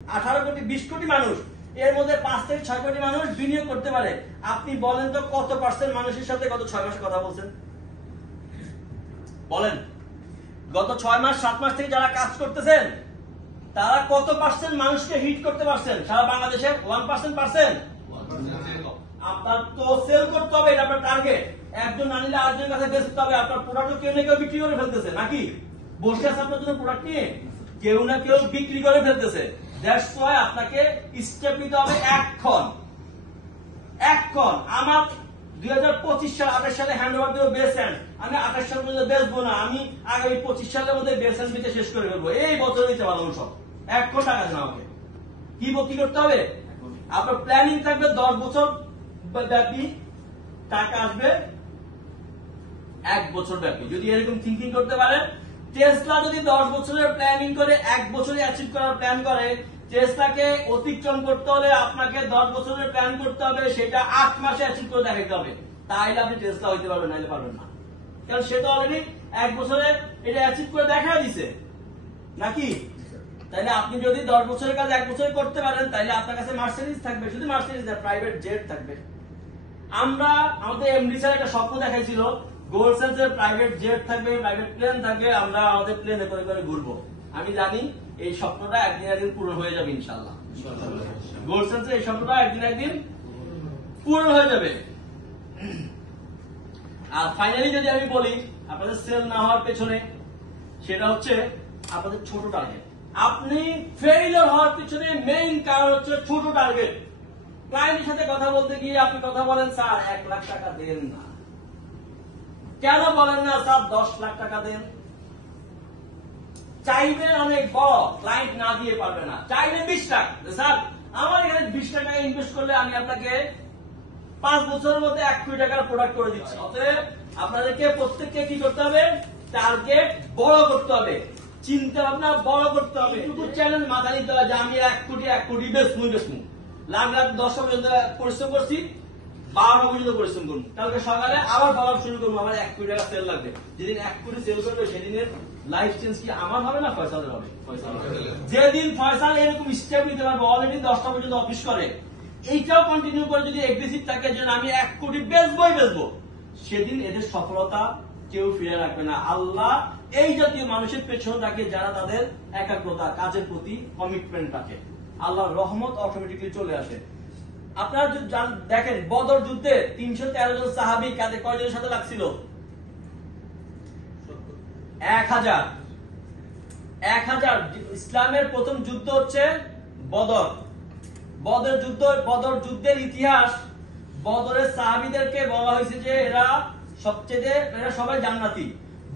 18 কোটি 20 কোটি মানুষ, এর মধ্যে 5 থেকে 6 কোটি মানুষ বিনিয়োগ করতে পারে। আপনি বলেন তো কত পার্সেন্ট মানুষের সাথে গত 6 মাসে কথা বলছেন? বলেন, গত 6 মাস 7 মাস থেকে যারা কাজ করতেছেন তারা কত পার্সেন্ট মানুষকে হিট করতে পারছেন? সারা বাংলাদেশে 1% পারছেন? আপনার তো সেল করতে হবে, এটা আপনার টার্গেট। একজন না নিলে আরেকজনের কাছে বেচতে হবে। আপনার প্রোডাক্ট কেউ না কেউ বিক্রি করে ফেলতেছে, নাকি বসে আছে আপনার জন্য প্রোডাক্ট নিয়ে? কেউ না কেউ বিক্রি করে ফেলতেছে। দ্যাটস ওয়াই আপনাকে স্টেপ নিতে হবে এখন। আমার 2025 সাল 28 সালে হ্যান্ড ওভার দেবো বেস হ্যান্ড। আমি 28 সাল পর্যন্ত বেচবো না, আমি আগামী 25 সালের মধ্যে বেস হ্যান্ড দিতে শেষ করে ফেলবো। এই বছর দিতে পারবো সব। এখন টাকা দেন আমাকে। কি করতে হবে? আপনার প্ল্যানিং থাকবে 10 বছর ব্যাপী, টাকা আসবে 1 বছর ব্যাপী। যদি এরকম থিঙ্কিং করতে পারেন, টেসলা যদি 10 বছরের প্ল্যানিং করে 1 বছরে অ্যাচিভ করার প্ল্যান করে, টেসলাকে অতিক্রম করতে হলে আপনাকে 10 বছরের প্ল্যান করতে হবে, সেটা 8 মাসে অ্যাচিভ করে দেখাতে হবে। তাইলে আপনি টেসলা হইতে পারবেন, নাইলে পারবেন না। কারণ সে তো অলরেডি 1 বছরে এটা অ্যাচিভ করে দেখা দিছে, নাকি? তাইলে আপনি যদি 10 বছরের কাজ 1 বছরে করতে পারেন, তাইলে আপনার কাছে মার্সিডিজ থাকবে, শুধু মার্সিডিজ না, প্রাইভেট জেট থাকবে। আমরা আমাদের এমডি স্যার একটা স্বপ্ন দেখাইছিল, গোল্ডসেন্সের প্রাইভেট জেট থাকবে, প্রাইভেট প্লেন থাকবে, আমরা আমাদের প্লেনে করে করে ঘুরবো। আমি জানি এই স্বপ্নটা একদিন পূরণ হয়ে যাবে ইনশাআল্লাহ। গোল্ডসেন্সের এই স্বপ্নটা একদিন পূরণ হয়ে যাবে। আর ফাইনালি যদি আমি বলি আপনাদের সেল না হওয়ার পেছনে, সেটা হচ্ছে আপনাদের ছোট টার্গেট। আপনি ফেইলিওর হওয়ার পিছনে মেইন কারণ হচ্ছে ছোট টার্গেট। ক্লায়েন্টের সাথে কথা বলতে গিয়ে আপনি কথা বলেন, স্যার 1 লাখ টাকা দেন না। কেন বলেন না স্যার 10 লাখ টাকা দেন? চাইবেন অনেক বড়, ক্লায়েন্ট না দিয়ে পারবে না। চাইবেন 20 লাখ, স্যার আমার এখানে 20 লাখ টাকা ইনভেস্ট করলে আমি আপনাকে 5 বছরের মধ্যে 1 কোটি টাকার প্রোডাক্ট করে দিচ্ছি। অতএব আপনাদেরকে প্রত্যেককে কি করতে হবে? টার্গেট বড় করতে হবে, চিন্তা ভাবনা বড় করতে হবে। ইউটিউব চ্যানেল মাথা নিতে হবে যে আমি 1 কোটি বেচমু। লাখ 10 পর্যন্ত পরিশ্রম করছি, 12 পর্যন্ত পরিশ্রম করবো। কালকে সকালে আবার ভাবা শুরু করবো, আমার 1 কোটি টাকা সেল লাগবে। যেদিন 1 কোটি সেল করবে সেদিনের লাইফ চেঞ্জ কি আমার হবে না ফয়সালের হবে? যেদিন ফয়সাল এরকম স্টেপ নিতে পারবে, অলরেডি 10টা পর্যন্ত অফিস করে, এইটাও কন্টিনিউ করে যদি এগ্রেসিভ থাকে যে আমি 1 কোটি বেচবো, সেদিন এদের সফলতা কেউ ফিরে রাখবে না। আল্লাহ এই জাতীয় মানুষের পেছনে রাখে যারা তাদের একাগ্রতা, কাজের প্রতি কমিটমেন্ট রাখে। আল্লাহর রহমত অটোমেটিক্যালি চলে আসে। আপনারা দেখেন বদর যুদ্ধে 313 জন সাহাবী কাঁধে কয়জনের সাথে লাগছিল? 1000। ইসলামের প্রথম যুদ্ধ হচ্ছে বদর যুদ্ধের ইতিহাস। বদরের সাহাবীদেরকে বলা হয়েছে যে এরা সবাই জান্নাতি।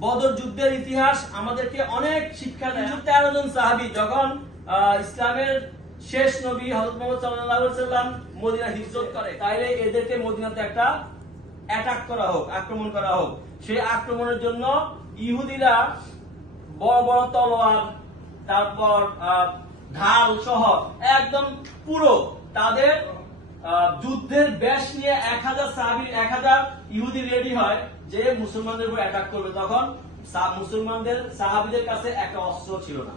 বদর যুদ্ধের ইতিহাস আমাদেরকে অনেক শিক্ষা দেয়। 13 জন সাহাবী যখন ইসলামের শেষ নবী হযরত মুহাম্মদ সাল্লাল্লাহু আলাইহি ওয়াসাল্লাম মদিনা হিজরত করে, তাইলে এদেরকে মদিনাতে একটা আক্রমণ করা হোক। সেই আক্রমণের জন্য ইহুদিরা বড় বড় তলোয়ার, তারপর ঢাল সহ একদম পুরো তাদের যুদ্ধের বেশ নিয়ে 1000 ইহুদি রেডি হয় যে মুসলমানদের উপর অ্যাটাক করবে। তখন মুসলমানদের সাহাবীদের কাছে একটা অস্ত্র ছিল না।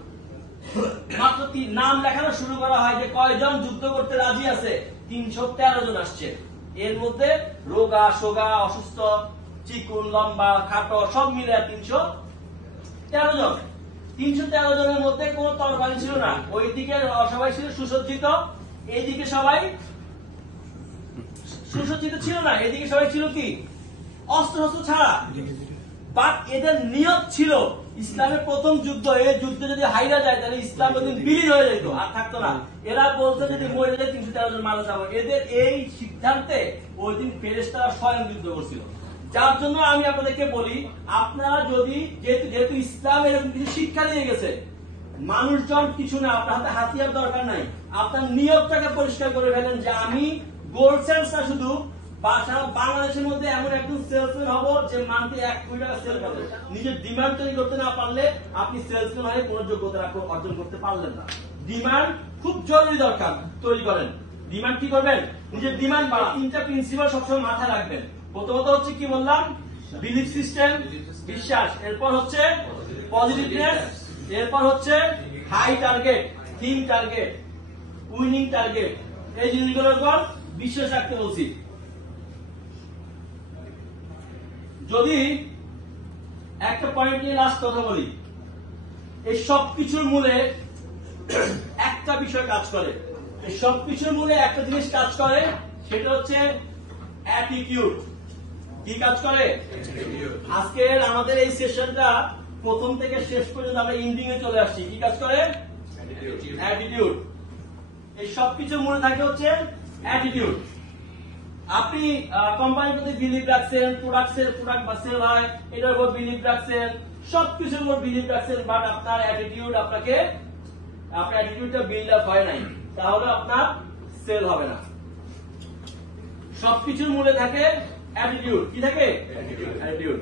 মাত্র নাম লেখানো শুরু করা হয় যে কয়জন যুদ্ধ করতে রাজি আছে। 313 জন আসছে। এর মধ্যে রোগা সোগা, অসুস্থ, চিকুন, লম্বা, খাটো সব মিলে 313 জন। 313 জনের মধ্যে কোন তরবারি ছিল না। ওইদিকে সবাই ছিল সুসজ্জিত, এইদিকে সবাই সুসজ্জিত ছিল না। এদিকে সবাই ছিল কি? অস্ত্র ছাড়া। বাট এদের নিয়ত ছিল ইসলামের প্রথম যুদ্ধ, এই যুদ্ধে যদি হাইরা যায় তাহলে ইসলাম ওইদিন বিলীন হয়ে যেত, আর থাকতো না। এরা বলতো যদি মরে যায় 313 জন মারা যাবো। এদের এই সিদ্ধান্তে ওই দিন ফেরেশতারা স্বয়ং যুদ্ধ করছিল। যার জন্য আমি আপনাদেরকে বলি, আপনারা যদি যেহেতু ইসলাম এরকম কিছু শিক্ষা দিয়ে গেছে, মানুষজন কিছু না, আপনার হাতে হাতিয়ার দরকার নাই। আপনার নিয়তটাকে পরিষ্কার করে ফেলেন যে আমি গোল্ডসেন্স না শুধু বাংলাদেশের মধ্যে এমন একজন সেলসম্যান হবো যে মান্থলি 1 কোটি টাকা সেল করবে। নিজের ডিমান্ড তৈরি করতে না পারলে আপনি সেলসম্যান হয়ে কোন যোগ্যতা অর্জন করতে পারলেন না। ডিমান্ড খুব জরুরি দরকার, তৈরি করেন। ডিমান্ড কি করবেন? নিজের ডিমান্ড বাড়ান। 3টা প্রিন্সিপাল সবসময় মাথায় রাখবেন। প্রথমত হচ্ছে কি বললাম? বিলিফ সিস্টেম, বিশ্বাস। এরপর হচ্ছে পজিটিভনেস, এরপর হচ্ছে high target, theme target. Winning target, এই জিনিসগুলোর উপর বিশ্বাস রাখতে বলছি। যদি একটা পয়েন্ট নিয়ে লাস্ট কথা বলি, এই সবকিছুর মূলে একটা বিষয় কাজ করে, এই সবকিছুর মূলে একটা জিনিস কাজ করে, সেটা হচ্ছে অ্যাটিটিউড। কি কাজ করে? আজকের আমাদের এই সেশনটা প্রথম থেকে শেষ পর্যন্ত আমরা এন্ডিং এ চলে আসছি। কি কাজ করে? অ্যাটিটিউড। এই সবকিছুর মূলে থাকে হচ্ছে অ্যাটিটিউড। আপনি কোম্পানির প্রতি বিলিভ রাখছেন, প্রোডাক্ট বা সেল হয় এটার উপর বিলিভ রাখছেন, সবকিছুর উপর বিলিভ রাখছেন, বাট আপনার অ্যাটিটিউড আপনার অ্যাটিটিউডটা বিল্ড আপ হয় নাই, তাহলে আপনার সেল হবে না। সবকিছুর মূলে থাকে অ্যাটিটিউড। কি থাকে? অ্যাটিটিউড।